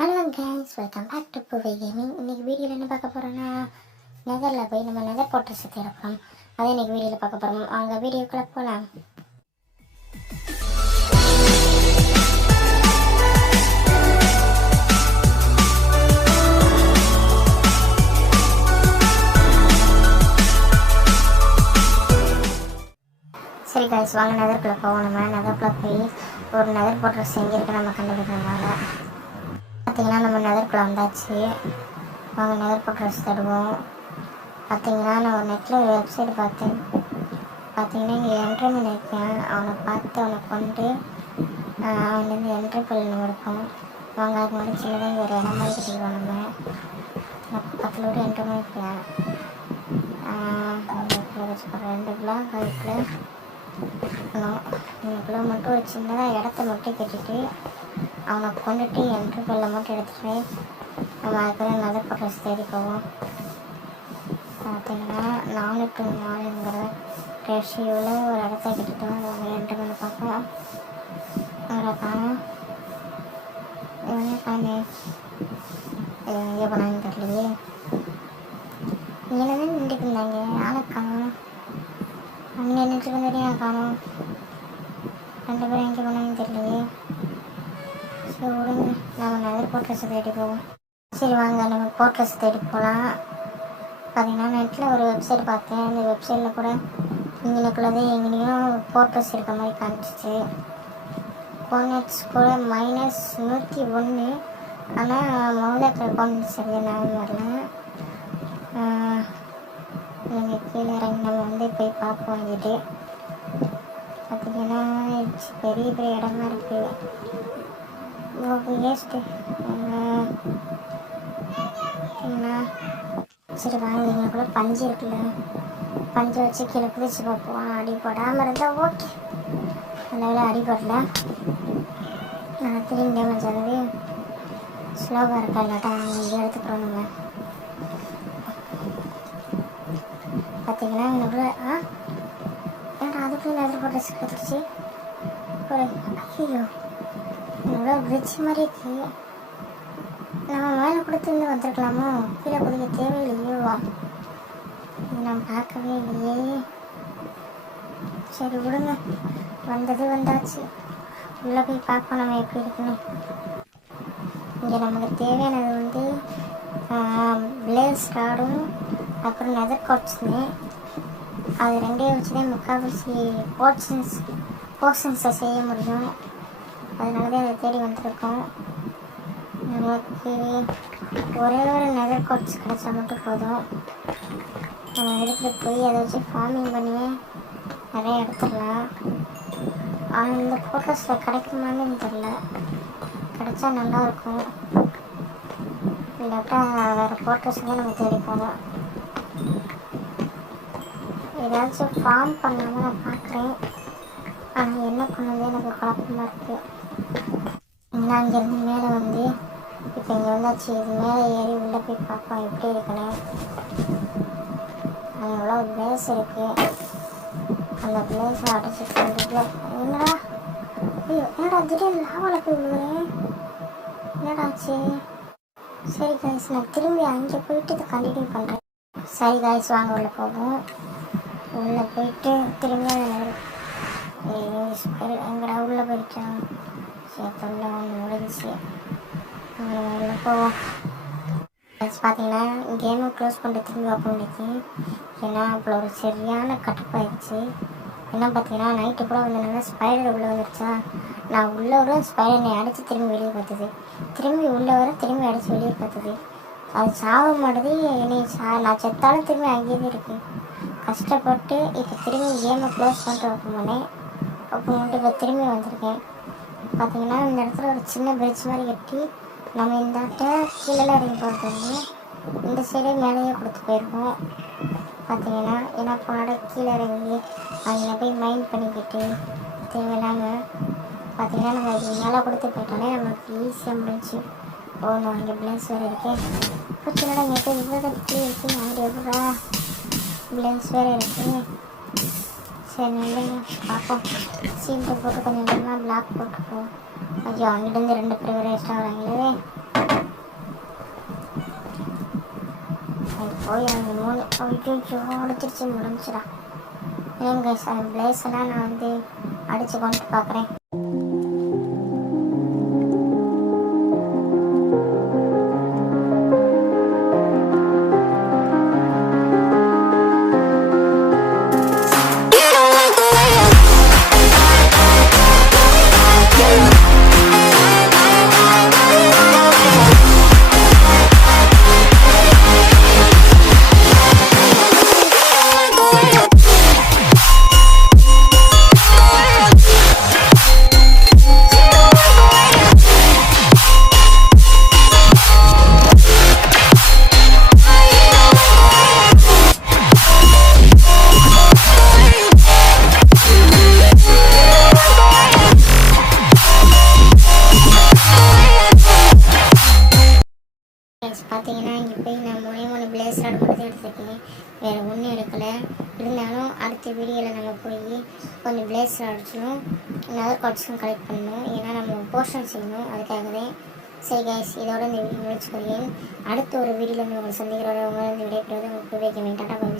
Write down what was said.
Hello guys, welcome back to புவை gaming. இன்றைக்கி வீடியோவில் என்ன பார்க்க போகிறோன்னா, நெதரில் போய் நம்ம நெதர் போர்ட்ரஸை தேட போகிறோம். அதே இன்றைக்கி வீடியோவில் பார்க்க போகிறோம். அவங்க வீடியோக்குள்ளே போகலாம். சரி கைஸ், வாங்க நெதருக்குள்ளே போவோம். நம்ம நெதருக்குள்ளே போய் ஒரு நெதர் போர்ட்ரஸ் எங்கே இருக்குது நம்ம கண்டுபிடிக்கிறதுனால பார்த்திங்கன்னா நம்ம நெதருக்குள்ளே வந்தாச்சு. வாங்க நெதர் போர்ட்ரஸ் தேடுவோம். பார்த்திங்கன்னா நான் ஒரு நெட்டில் ஒரு வெப்சைட் பார்த்தேன். பார்த்திங்கன்னா இங்கே என்ட்ரி பண்ணியிருக்கேன். அவனை பார்த்து அவனை கொண்டு அவன்லேருந்து என்ட்ரி பண்ணி எடுப்போம். வாங்க அதுக்கு முன்னாடி சின்னதாக இங்கே ஒரு இடம் மாதிரி கட்டிடுவோம். நம்ம பக்கத்தில் விட்டு என்ட்ரி பண்ணியிருக்கேன். வச்சுக்கிறேன் 2 பிளாக் பைக்கில் இவனுக்குள்ளே மட்டும் ஒரு சின்னதாக இடத்த மட்டும் கட்டிட்டு அவனை கொண்டுட்டு என்ட்ரி பல்ல மட்டும் எடுத்துகிட்டு நம்ம அதுக்கு நெதர் போர்ட்ரஸ் தேடி போவோம். பார்த்திங்கன்னா 4-4ங்கிற ரேஷியோவில் ஒரு இடத்த கட்டிட்டோம். அதை என்ட்ரி பண்ணி பார்ப்போம். அவரை காணும் இவனே காணே எங்கே போனான்னு தெரியலையே. இங்கே தான் நின்றுட்டு இருந்தாங்க, ஆளை காணும். அங்கே நின்றுட்டு இருந்தே காணும். 2 பேரும் எங்கே போனாங்கன்னு தெரியலையே. சரி விடுங்க, நம்ம நெதர் போர்ட்ரஸை தேடி போவோம். சரி வாங்க நம்ம போர்ட்ரஸ் தேடி போகலாம். பார்த்திங்கன்னா நெட்டில் ஒரு வெப்சைட் பார்த்தேன். அந்த வெப்சைட்டில் கூட இங்கேக்குள்ளதே எங்கேயும் போர்ட்ரஸ் இருக்க மாதிரி காமிச்சிச்சு. கோனட்ஸ் கூட -101. ஆனால் முதல்ல கோனட்ஸ் இருக்குது, நான் வரல. நீங்கள் கீழே இறங்கி நம்ம போய் பார்ப்போம். வந்துட்டு பார்த்திங்கன்னா பெரிய பெரிய இடமா இருக்குது. வேஸ்ட்டு. சரி வாங்க, எங்களுக்குள்ள பஞ்சு இருக்குல்ல, பஞ்சை வச்சு கீழே குதிச்சு பார்ப்போம். அடிப்படாமல் இருந்தால் ஓகே. அதனால அடிப்படல, நான் திரும்பி டேமேஜ் ஆகுது. ஸ்லோவாக இருக்கா, இல்லாட்டா இங்கே எடுத்துக்கிறோம். நம்ம பார்த்திங்கன்னா எங்களுக்குள்ள ஏன்னா அதுக்குள்ளே நெதர் போர்ட்ரஸ் கிடச்சிருச்சு. ஒரு ஐயோ, என்னோட பிரிட்ஜ் மாதிரி இருக்குது. நம்ம மேலே கொடுத்துருந்து வந்துருக்கலாமோ, கீழே குதிக்க தேவையில்லையோ, இது நான் பார்க்கவே இல்லையே. சரி விடுங்க, வந்தது வந்தாச்சு. உள்ளே போய் பார்ப்போம் நம்ம எப்படி இருக்குன்னு. இங்கே நமக்கு தேவையானது பிளேஸ் ராடும் அப்புறம் நெதர் கோட்ஸுன்னு. அது 2 வச்சு தான் முக்கால்வாசி போர்ஷன்ஸை செய்ய முடியும். அதனால தான் அதை தேடி வந்திருக்கோம். நமக்கு ஒரே ஒரு நெதர் கோட்ஸ் கிடைச்சா மட்டும் போதும். நம்ம எடுத்துகிட்டு போய் அதை வச்சு ஃபார்மிங் பண்ணி நிறைய எடுத்துடலாம். ஆனால் இந்த போர்ட்ரஸில் கிடைக்குமான்னு தெரில. கிடைச்சா நல்லாயிருக்கும். இல்லாட்டா வேறு போர்ட்ரஸ் தான் நம்ம தேடி போகணும். ஏதாச்சும் ஃபார்ம் பண்ணாமல் நான் பார்க்குறேன். ஆனால் என்ன பண்ணது எனக்கு குழப்பமாக இருக்குது. நான் அங்கேருந்து மேலே இப்போ இங்கே வந்தாச்சு. இது மேலே ஏறி உள்ளே போய் பார்ப்போம் எப்படி இருக்குன்னு. அது எவ்வளோ பிளேஸ் இருக்குது. அந்த பிளேஸை அடைச்சிட்டு என்னடா ஐயோ, என்னடா திடீர்னு லாவாவில் போய் விழுகிறேன், என்னடாச்சு? சரி காய்ஸ், நான் திரும்பி அங்கே போயிட்டு இதை கண்டினியூ பண்ணுறேன். சரி காய்ஸ், வாங்க உள்ளே போவோம். உள்ளே போயிட்டு திரும்பி எங்கடா உள்ளே போயிட்டோம். சரி தொல்லை ஒன்று முடிஞ்சிச்சு. உள்ளே போவோம். பார்த்தீங்கன்னா கேமை க்ளோஸ் பண்ணிட்டு திரும்பி ஓப்பன் பண்ணிச்சு. ஏன்னா அப்போ ஒரு சரியான கட்டுப்பாயிடுச்சு. என்ன பார்த்தீங்கன்னா நைட்டு கூட வந்ததுனால ஸ்பைடர் உள்ளே வந்துருச்சா. நான் உள்ளே வர ஸ்பைடரை அடித்து திரும்பி வெளியே பார்த்துது, திரும்பி உள்ளே வர திரும்பி அடித்து வெளியே பார்த்துது. அது சாக மாட்டேது. என்னை நான் செத்தாலும் திரும்பி அங்கேயே தான் இருக்குது. கஷ்டப்பட்டு இப்போ திரும்பி கேமை க்ளோஸ் பண்ணிட்டு ஓப்பன் பண்ணேன். ஓப்பன் பண்ணிட்டு இப்போ திரும்பி வந்திருக்கேன். பார்த்திங்கன்னா இந்த இடத்துல ஒரு சின்ன பிரிட்ஜ் மாதிரி கட்டி நம்ம இந்த கீழே இறங்கி போகிறது இந்த சைடே மேலேயே கொடுத்து போயிருக்கோம். பார்த்திங்கன்னா ஏன்னா போனோட கீழே இறங்கி அங்கே போய் மைண்ட் பண்ணிக்கிட்டு தேவையில்லாமல் பார்த்திங்கன்னா நம்ம இது மேலே கொடுத்து போயிட்டாலே நமக்கு ஈஸியாக முடிஞ்சு. நான் இங்கே பிளேஸ் வேறு இருக்கேன். இப்போ சின்னடா இங்கே இவ்வளோ கட்டி இருக்குது. அங்கே எப்படா பிளேஸ் வேறு இருக்குது. சரி இல்லைங்க பார்ப்போம். சீட்டை போட்டு கொஞ்சம் கொஞ்சமாக பிளாக் போட்டுப்போம். ஐயோ, அங்கிட்டேருந்து 2 பேர் வேறு எக்ஸ்ட்ரா வராங்களே. அது போய் அந்த 3 ஐயோ அடிச்சிருச்சு முடிஞ்சிடா. ஏங்க சார் பிளேஸெல்லாம் நான் வந்து அடித்து கொண்டு பார்க்குறேன். பார்த்தீங்கன்னா இங்கே போய் நான் 3 பிளேஸ் ராட் மட்டும் எடுத்துருக்கேன், வேறு ஒன்றும் எடுக்கலை. இருந்தாலும் அடுத்த வீடியோவில் நம்ம போய் கொஞ்சம் பிளேஸ் ராட்ஸும் நெதர் கார்ட்ஸும் கலெக்ட் பண்ணணும். ஏன்னா நம்ம போர்ஷன் செய்யணும், அதுக்காகவே. சரி கைஸ், இதோட இந்த வீடியோ முடிச்சுக்கிறேன். அடுத்த ஒரு வீடியோவில் உங்களை சந்திக்கிறோட உங்களை விடைபெறுவது உங்களுக்கு டாடா பை.